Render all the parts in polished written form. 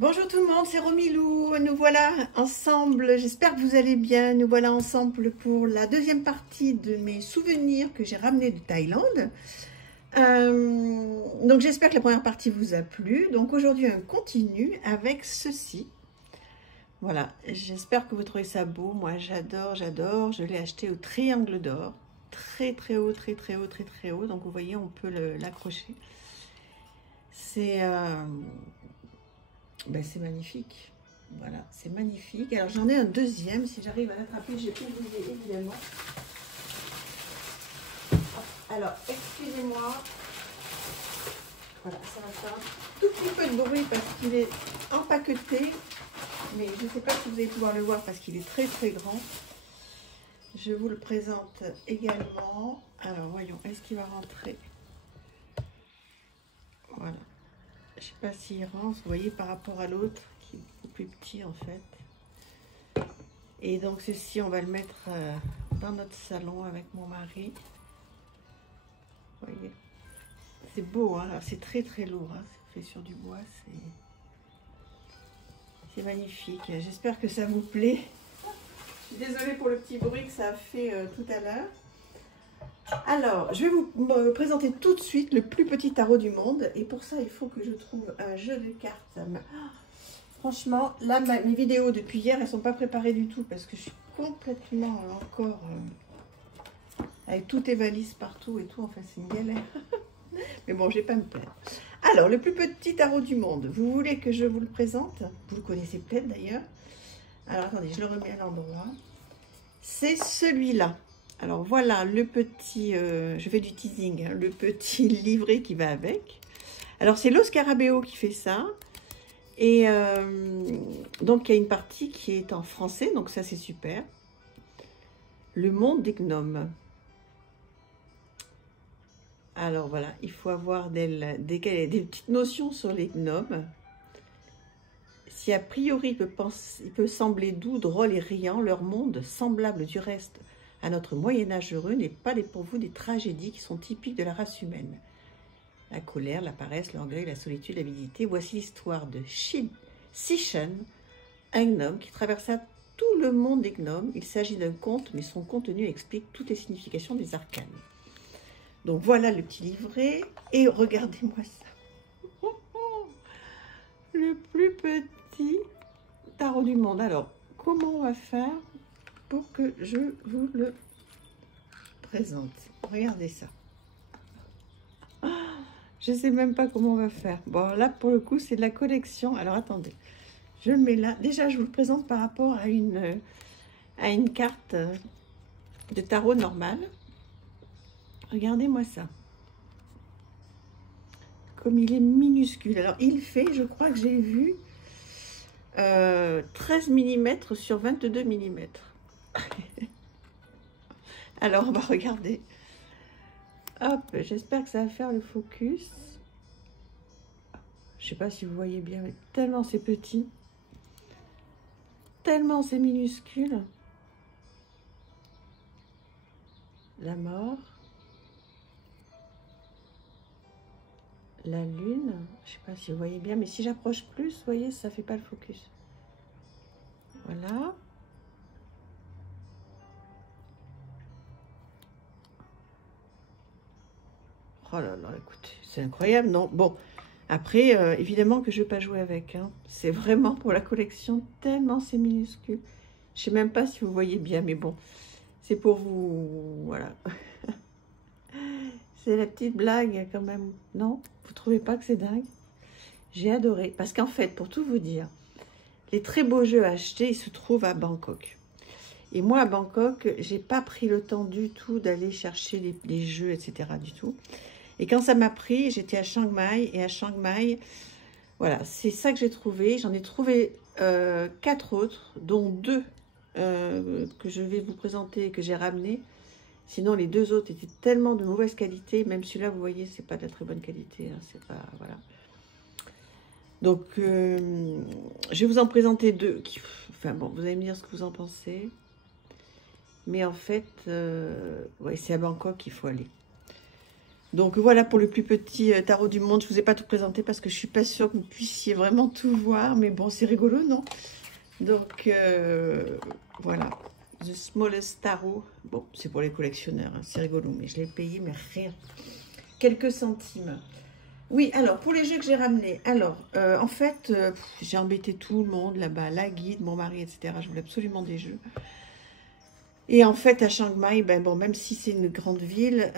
Bonjour tout le monde, c'est Romilou. Nous voilà ensemble, j'espère que vous allez bien. Nous voilà ensemble pour la deuxième partie de mes souvenirs que j'ai ramenés de Thaïlande. Donc j'espère que la première partie vous a plu. Donc aujourd'hui on continue avec ceci. Voilà, j'espère que vous trouvez ça beau. Moi j'adore, j'adore. Je l'ai acheté au triangle d'or. Très très haut, très très haut, très très haut. Donc vous voyez, on peut l'accrocher. C'est magnifique. Voilà, c'est magnifique. Alors j'en ai un deuxième, si j'arrive à l'attraper, j'ai oublié évidemment. Alors, excusez-moi. Voilà, ça va faire un tout petit peu de bruit parce qu'il est empaqueté. Mais je ne sais pas si vous allez pouvoir le voir parce qu'il est très très grand. Je vous le présente également. Alors voyons, est-ce qu'il va rentrer? Voilà. Je ne sais pas s'il rentre, vous voyez, par rapport à l'autre qui est beaucoup plus petit en fait. Et donc ceci, on va le mettre dans notre salon avec mon mari. Vous voyez, c'est beau, hein. C'est très très lourd, hein. C'est fait sur du bois, c'est magnifique. J'espère que ça vous plaît. Je suis désolée pour le petit bruit que ça a fait tout à l'heure. Alors, je vais vous présenter tout de suite le plus petit tarot du monde. Et pour ça, il faut que je trouve un jeu de cartes. Franchement, là, mes vidéos depuis hier, elles ne sont pas préparées du tout parce que je suis complètement encore avec toutes les valises partout et tout. Enfin, c'est une galère. Mais bon, je ne vais pas me plaindre. Alors, le plus petit tarot du monde. Vous voulez que je vous le présente? Vous le connaissez peut-être d'ailleurs. Alors, attendez, je le remets à l'endroit. C'est celui-là. Alors, voilà le petit... je fais du teasing, hein, le petit livret qui va avec. Alors, c'est Lo Scarabeo qui fait ça. Et donc, il y a une partie qui est en français. Donc, ça, c'est super. Le monde des gnomes. Alors, voilà. Il faut avoir des petites notions sur les gnomes. Si a priori il peut sembler doux, drôle et riant, leur monde, semblable du reste à notre Moyen-Âge heureux, n'est pas dépourvu des tragédies qui sont typiques de la race humaine. La colère, la paresse, l'orgueil, la solitude, l'avidité. Voici l'histoire de Sishen, un gnome qui traversa tout le monde des gnomes. Il s'agit d'un conte, mais son contenu explique toutes les significations des arcanes. Donc voilà le petit livret. Et regardez-moi ça. Le plus petit tarot du monde. Alors, comment on va faire pour que je vous le présente? Regardez ça. Je ne sais même pas comment on va faire. Bon, là, pour le coup, c'est de la collection. Alors, attendez. Je le mets là. Déjà, je vous le présente par rapport à une carte de tarot normale. Regardez-moi ça. Comme il est minuscule. Alors, il fait, je crois que j'ai vu, 13 mm sur 22 mm. Alors, on va regarder. Hop, j'espère que ça va faire le focus. Je sais pas si vous voyez bien, mais tellement c'est petit. Tellement c'est minuscule. La mort. La lune. Je sais pas si vous voyez bien, mais si j'approche plus, vous voyez, ça fait pas le focus. Voilà. Oh là là, écoutez, c'est incroyable, non? Bon, après, évidemment que je ne vais pas jouer avec. Hein. C'est vraiment pour la collection, tellement c'est minuscule. Je ne sais même pas si vous voyez bien, mais bon, c'est pour vous... Voilà. C'est la petite blague quand même, non? Vous trouvez pas que c'est dingue? J'ai adoré, parce qu'en fait, pour tout vous dire, les très beaux jeux achetés, ils se trouvent à Bangkok. Et moi, à Bangkok, j'ai pas pris le temps du tout d'aller chercher les jeux, etc. du tout. Et quand ça m'a pris, j'étais à Chiang Mai. Et à Chiang Mai, voilà, c'est ça que j'ai trouvé. J'en ai trouvé 4 autres, dont 2 que je vais vous présenter, que j'ai ramenés. Sinon, les 2 autres étaient tellement de mauvaise qualité. Même celui-là, vous voyez, c'est pas de la très bonne qualité. Hein, c'est pas, voilà. Donc, je vais vous en présenter 2. Enfin bon, vous allez me dire ce que vous en pensez. Mais en fait, ouais, c'est à Bangkok qu'il faut aller. Donc voilà pour le plus petit tarot du monde. Je ne vous ai pas tout présenté parce que je ne suis pas sûre que vous puissiez vraiment tout voir. Mais bon, c'est rigolo, non? Donc voilà. The Smallest Tarot. Bon, c'est pour les collectionneurs. Hein, c'est rigolo, mais je l'ai payé, mais rien. Quelques centimes. Oui, alors, pour les jeux que j'ai ramenés. Alors, en fait, j'ai embêté tout le monde là-bas. La guide, mon mari, etc. Je voulais absolument des jeux. Et en fait, à Chiang Mai, ben, bon, même si c'est une grande ville...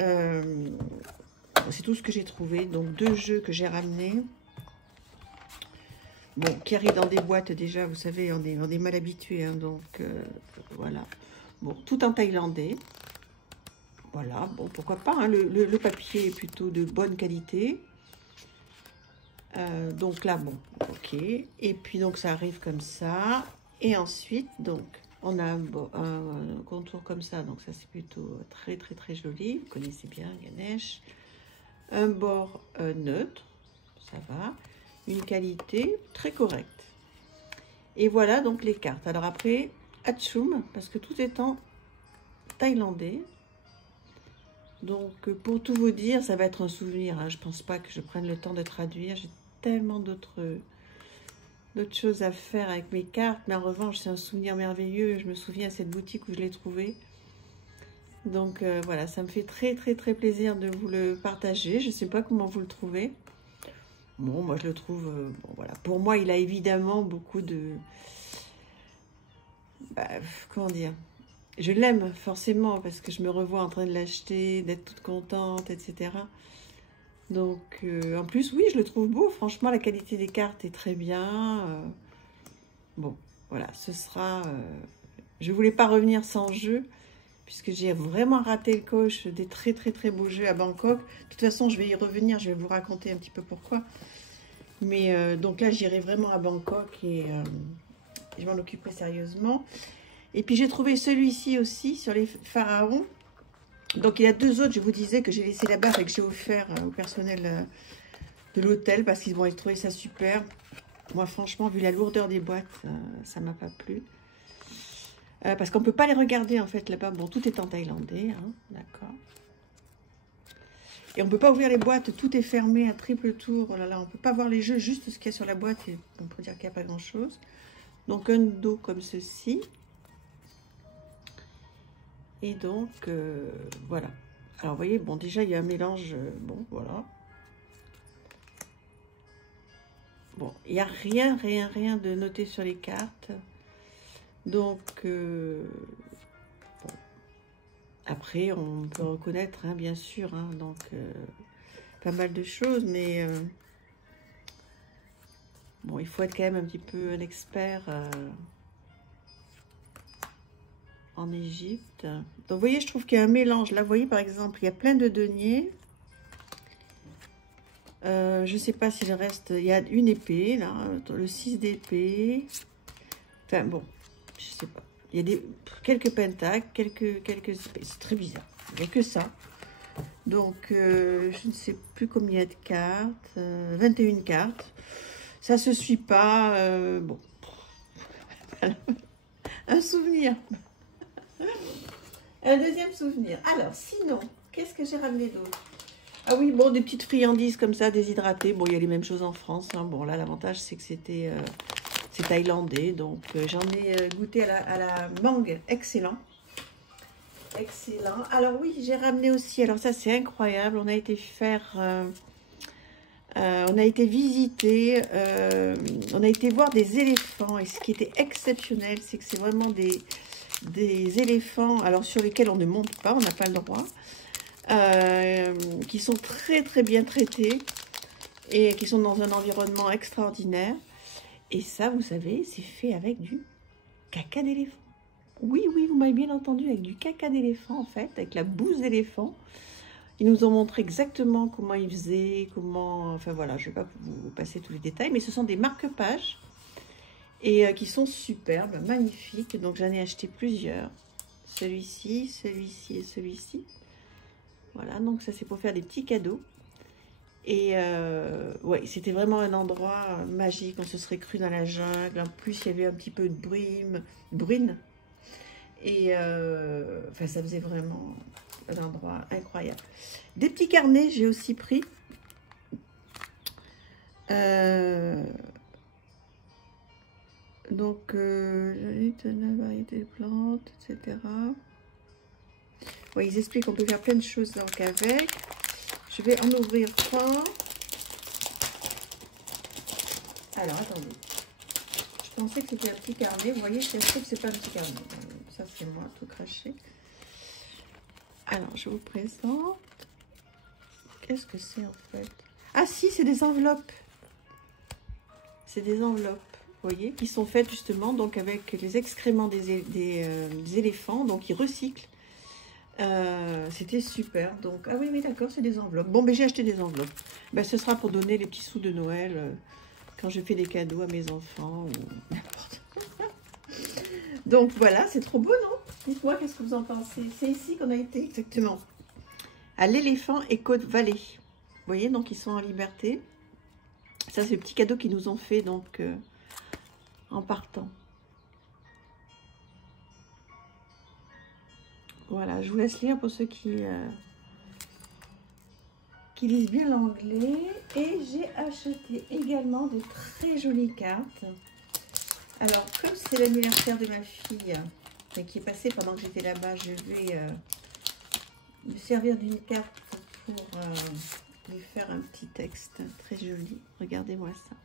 c'est tout ce que j'ai trouvé. Donc, 2 jeux que j'ai ramenés. Bon, qui arrivent dans des boîtes déjà. Vous savez, on est mal habitué. Hein, donc, voilà. Bon, tout en thaïlandais. Voilà. Bon, pourquoi pas. Hein, le papier est plutôt de bonne qualité. Donc là, bon, ok. Et puis, donc, ça arrive comme ça. Et ensuite, donc, on a un contour comme ça. Donc, ça, c'est plutôt très, très, très joli. Vous connaissez bien Ganesh. Un bord neutre, ça va, une qualité très correcte. Et voilà donc les cartes. Alors après, Hatchoum, parce que tout est en thaïlandais. Donc pour tout vous dire, ça va être un souvenir. Hein. Je pense pas que je prenne le temps de traduire. J'ai tellement d'autres choses à faire avec mes cartes. Mais en revanche, c'est un souvenir merveilleux. Je me souviens à cette boutique où je l'ai trouvé. Donc voilà, ça me fait très très très plaisir de vous le partager. Je ne sais pas comment vous le trouvez. Bon, moi je le trouve... bon voilà, pour moi il a évidemment beaucoup de... Bah, comment dire? Je l'aime forcément parce que je me revois en train de l'acheter, d'être toute contente, etc. Donc en plus, oui, je le trouve beau. Franchement, la qualité des cartes est très bien. Bon, voilà, ce sera... je ne voulais pas revenir sans jeu. Puisque j'ai vraiment raté le coche des très très très beaux jeux à Bangkok. De toute façon, je vais y revenir, je vais vous raconter un petit peu pourquoi. Mais donc là, j'irai vraiment à Bangkok et je m'en occuperai sérieusement. Et puis j'ai trouvé celui-ci aussi sur les pharaons. Donc il y a 2 autres, je vous disais, que j'ai laissé là-bas et que j'ai offert au personnel de l'hôtel parce qu'ils vont trouver ça super. Moi, franchement, vu la lourdeur des boîtes, ça m'a pas plu. Parce qu'on ne peut pas les regarder en fait là-bas. Bon, tout est en thaïlandais, hein, d'accord. Et on ne peut pas ouvrir les boîtes, tout est fermé à triple tour. Oh là là, on ne peut pas voir les jeux, juste ce qu'il y a sur la boîte. Et on peut dire qu'il n'y a pas grand-chose. Donc un dos comme ceci. Et donc, voilà. Alors vous voyez, bon déjà il y a un mélange, bon voilà. Bon, il n'y a rien de noté sur les cartes. Donc, bon. Après, on peut reconnaître, hein, bien sûr, hein, donc pas mal de choses, mais bon, il faut être quand même un petit peu un expert en Égypte. Donc, vous voyez, je trouve qu'il y a un mélange. Là, vous voyez, par exemple, il y a plein de deniers. Je ne sais pas s'il reste... Il y a une épée, là, le 6 d'épée. Enfin, bon. Je sais pas. Il y a quelques pentacles, quelques épées. C'est très bizarre. Il n'y a que ça. Donc, je ne sais plus combien de cartes. 21 cartes. Ça se suit pas. Bon. Un souvenir. Un deuxième souvenir. Alors, sinon, qu'est-ce que j'ai ramené d'autre? Ah oui, bon, des petites friandises comme ça, déshydratées. Bon, il y a les mêmes choses en France. Hein. Bon, là, l'avantage, c'est que c'était... c'est thaïlandais, donc j'en ai goûté à la mangue, excellent. Excellent. Alors oui, j'ai ramené aussi, alors ça c'est incroyable, on a été faire, on a été visiter, on a été voir des éléphants, et ce qui était exceptionnel, c'est que c'est vraiment des éléphants, alors sur lesquels on ne monte pas, on n'a pas le droit, qui sont très très bien traités, et qui sont dans un environnement extraordinaire. Et ça, vous savez, c'est fait avec du caca d'éléphant. Oui, oui, vous m'avez bien entendu, avec du caca d'éléphant, en fait, avec la bouse d'éléphant. Ils nous ont montré exactement comment ils faisaient, comment... Enfin, voilà, je ne vais pas vous passer tous les détails, mais ce sont des marque-pages et qui sont superbes, magnifiques. Donc, j'en ai acheté plusieurs. Celui-ci, celui-ci et celui-ci. Voilà, donc ça, c'est pour faire des petits cadeaux. Et ouais, c'était vraiment un endroit magique, on se serait cru dans la jungle. En plus, il y avait un petit peu de bruine. Et enfin, ça faisait vraiment un endroit incroyable. Des petits carnets, j'ai aussi pris. Donc, la variété de plantes, etc. Ouais, ils expliquent qu'on peut faire plein de choses donc avec. Je vais en ouvrir un. Alors, attendez. Je pensais que c'était un petit carnet. Vous voyez, je sais que c'est pas un petit carnet. Ça, c'est moi, tout craché. Alors, je vous présente. Qu'est-ce que c'est en fait? Ah si, c'est des enveloppes. C'est des enveloppes, vous voyez, qui sont faites justement donc avec les excréments des éléphants. Donc, ils recyclent. C'était super. Donc, ah oui, oui, d'accord, c'est des enveloppes. Bon, ben j'ai acheté des enveloppes. Ben, ce sera pour donner les petits sous de Noël quand je fais des cadeaux à mes enfants ou n'importe quoi. Donc, voilà, c'est trop beau, non? Dites-moi, qu'est-ce que vous en pensez? C'est ici qu'on a été exactement. À l'éléphant et Côte-Vallée. Vous voyez, donc ils sont en liberté. Ça, c'est le petit cadeau qu'ils nous ont fait donc en partant. Voilà, je vous laisse lire pour ceux qui lisent bien l'anglais. Et j'ai acheté également de très jolies cartes. Alors, comme c'est l'anniversaire de ma fille, qui est passée pendant que j'étais là-bas, je vais me servir d'une carte pour lui faire un petit texte très joli. Regardez-moi ça.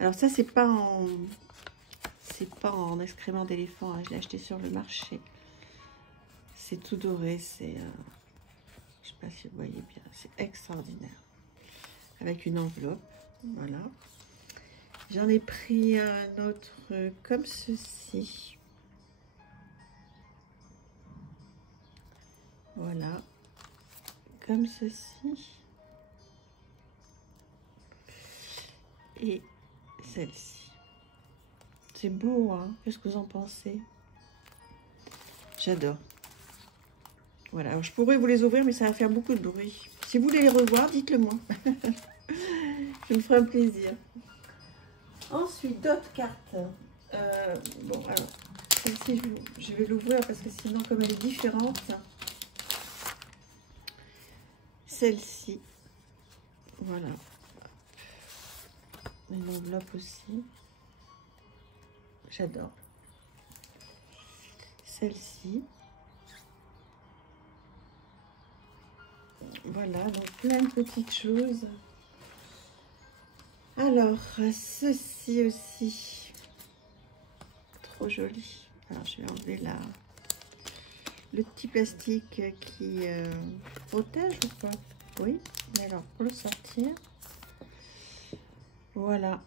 Alors ça, c'est pas en excrément d'éléphant, hein. Je l'ai acheté sur le marché. C'est tout doré, c'est je sais pas si vous voyez bien, c'est extraordinaire. Avec une enveloppe, voilà. J'en ai pris un autre comme ceci. Voilà, comme ceci. Et celle-ci. C'est beau, hein? Qu'est-ce que vous en pensez? J'adore. Voilà, alors je pourrais vous les ouvrir, mais ça va faire beaucoup de bruit. Si vous voulez les revoir, dites-le moi. Je me ferai un plaisir. Ensuite, d'autres cartes. Bon, alors, celle-ci, je vais l'ouvrir parce que sinon, comme elle est différente, celle-ci, voilà. Une enveloppe aussi. J'adore. Celle-ci. Voilà, donc plein de petites choses. Alors, ceci aussi. Trop joli. Alors, je vais enlever le petit plastique qui protège ou pas? Oui, mais alors, pour le sortir, voilà.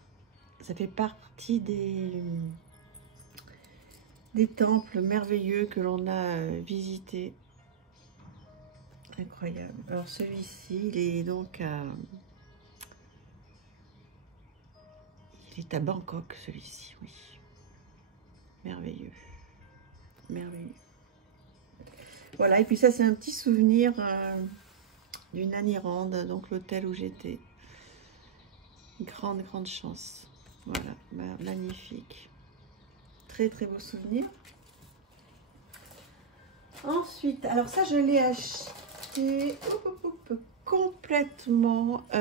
Ça fait partie des temples merveilleux que l'on a visités. Incroyable. Alors celui-ci, il est donc il est à Bangkok, celui-ci, oui. Merveilleux. Merveilleux. Voilà, et puis ça, c'est un petit souvenir du Nanirand, donc l'hôtel où j'étais. Grande, grande chance. Voilà, magnifique. Très, très beau souvenir. Ensuite, alors ça, je l'ai acheté complètement oh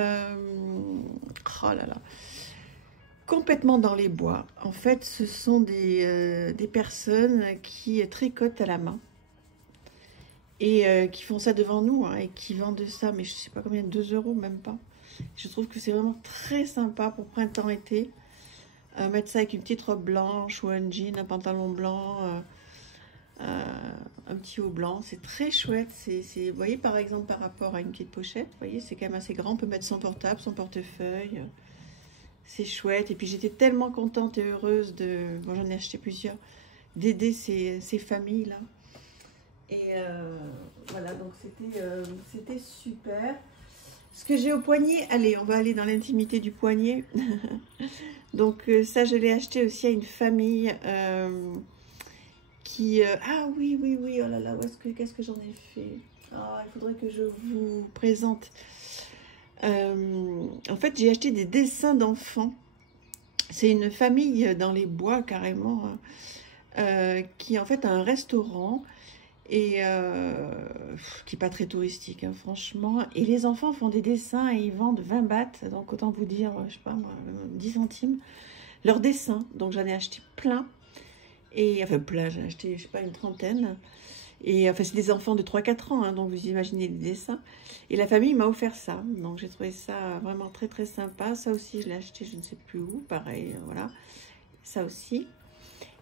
là là, complètement dans les bois. En fait, ce sont des personnes qui tricotent à la main et qui font ça devant nous, hein, et qui vendent ça, mais je sais pas combien, 2 € même pas. Je trouve que c'est vraiment très sympa pour printemps-été. Mettre ça avec une petite robe blanche ou un jean, un pantalon blanc, un petit haut blanc, c'est très chouette. Vous voyez, par exemple, par rapport à une petite pochette, vous voyez, c'est quand même assez grand. On peut mettre son portable, son portefeuille. C'est chouette. Et puis, j'étais tellement contente et heureuse bon, j'en ai acheté plusieurs, d'aider ces familles-là. Et voilà, donc c'était super. Ce que j'ai au poignet, allez, on va aller dans l'intimité du poignet. Donc, ça, je l'ai acheté aussi à une famille qui... ah oui, oui, oui, oh là là, qu'est-ce que j'en ai fait? Ah, il faudrait que je vous présente. En fait, j'ai acheté des dessins d'enfants. C'est une famille dans les bois, carrément, qui, en fait, a un restaurant. et qui n'est pas très touristique, hein, franchement. Et les enfants font des dessins et ils vendent 20 bahts, donc autant vous dire, je sais pas moi, 10 centimes, leurs dessins. Donc j'en ai acheté plein, et enfin plein, j'ai acheté, je sais pas, une trentaine. Et enfin, c'est des enfants de 3-4 ans, hein, donc vous imaginez les dessins. Et la famille m'a offert ça, donc j'ai trouvé ça vraiment très très sympa. Ça aussi, je l'ai acheté je ne sais plus où, pareil, voilà. Ça aussi.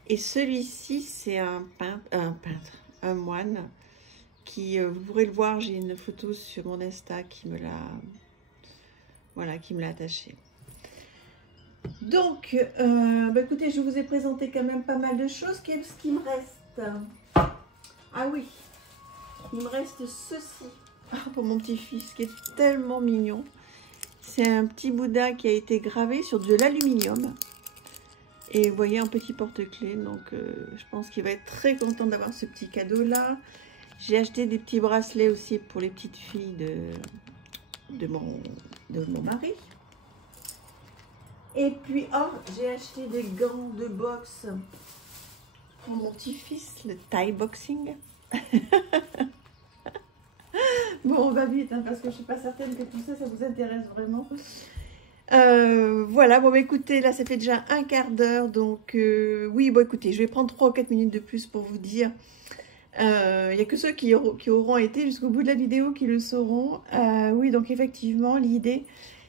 Et celui-ci, c'est un peintre, un moine, qui, vous pourrez le voir, j'ai une photo sur mon Insta qui me l'a, voilà, qui me l'a attaché. Donc, bah écoutez, je vous ai présenté quand même pas mal de choses. Qu'est-ce qui me reste? Ah oui, il me reste ceci pour mon petit-fils qui est tellement mignon. C'est un petit Bouddha qui a été gravé sur de l'aluminium. Et vous voyez, un petit porte-clés. Donc, je pense qu'il va être très content d'avoir ce petit cadeau-là. J'ai acheté des petits bracelets aussi pour les petites filles de mon mari. Et puis, oh, j'ai acheté des gants de boxe pour mon petit-fils, le Thai boxing. Bon, on va vite, hein, parce que je ne suis pas certaine que tout ça, ça vous intéresse vraiment. Voilà, bon, bah, écoutez, là, ça fait déjà un quart d'heure. Donc, oui, bon, écoutez, je vais prendre 3 ou 4 minutes de plus pour vous dire. Il n'y a que ceux qui auront été jusqu'au bout de la vidéo qui le sauront. Oui, donc, effectivement, l'idée,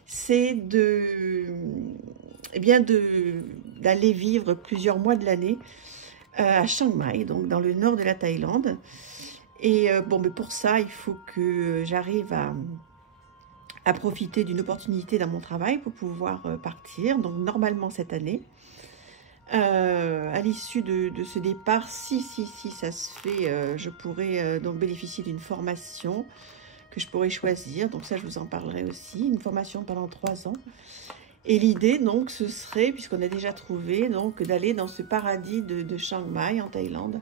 c'est d'aller vivre plusieurs mois de l'année à Chiang Mai, donc dans le nord de la Thaïlande. Et bon, mais pour ça, il faut que j'arrive à profiter d'une opportunité dans mon travail pour pouvoir partir. Donc, normalement, cette année, à l'issue de ce départ, si ça se fait, je pourrais donc bénéficier d'une formation que je pourrais choisir. Donc ça, je vous en parlerai aussi. Une formation pendant 3 ans. Et l'idée, donc, ce serait, puisqu'on a déjà trouvé, donc, d'aller dans ce paradis de Chiang Mai, en Thaïlande,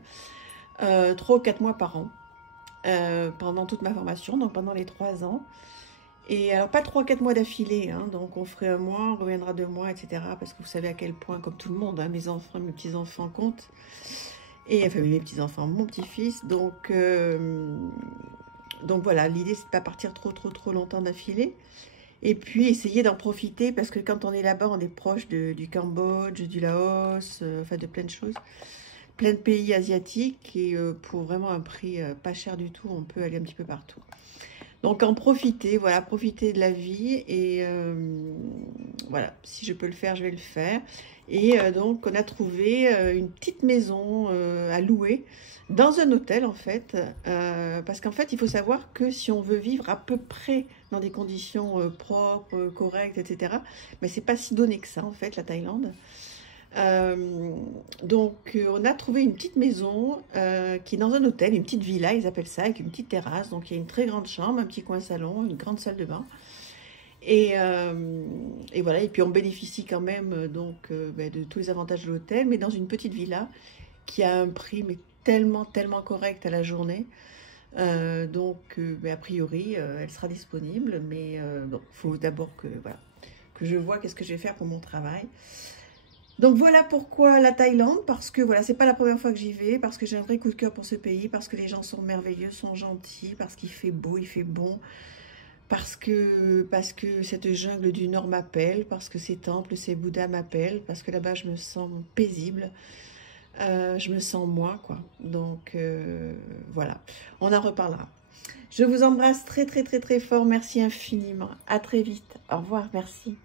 3 ou 4 mois par an, pendant toute ma formation, donc pendant les 3 ans. Et alors, pas 3-4 mois d'affilée, hein, donc on ferait un mois, on reviendra 2 mois, etc. Parce que vous savez à quel point, comme tout le monde, hein, mes enfants, mes petits-enfants comptent. Et enfin, mes petits-enfants, mon petit-fils. Donc voilà, l'idée, c'est de ne pas partir trop longtemps d'affilée. Et puis, essayer d'en profiter, parce que quand on est là-bas, on est proche du Cambodge, du Laos, enfin de plein de choses. Plein de pays asiatiques. Et pour vraiment un prix pas cher du tout, on peut aller un petit peu partout. Donc, en profiter, voilà, profiter de la vie. Et voilà, si je peux le faire, je vais le faire. Et donc, on a trouvé une petite maison à louer dans un hôtel, en fait. Parce qu'en fait, il faut savoir que si on veut vivre à peu près dans des conditions propres, correctes, etc., mais c'est pas si donné que ça, en fait, la Thaïlande. Donc, on a trouvé une petite maison qui est dans un hôtel, une petite villa, ils appellent ça, avec une petite terrasse. Donc, il y a une très grande chambre, un petit coin salon, une grande salle de bain. Et voilà, et puis on bénéficie quand même de tous les avantages de l'hôtel, mais dans une petite villa qui a un prix mais tellement correct à la journée. A priori, elle sera disponible, mais bon, il faut d'abord que je vois qu'est-ce que je vais faire pour mon travail. Donc voilà pourquoi la Thaïlande, parce que voilà, c'est pas la première fois que j'y vais, parce que j'ai un vrai coup de cœur pour ce pays, parce que les gens sont merveilleux, sont gentils, parce qu'il fait beau, il fait bon, parce que cette jungle du Nord m'appelle, parce que ces temples, ces Bouddhas m'appellent, parce que là-bas je me sens paisible, je me sens moi, quoi. Donc voilà, on en reparlera. Je vous embrasse très fort, merci infiniment, à très vite, au revoir, merci.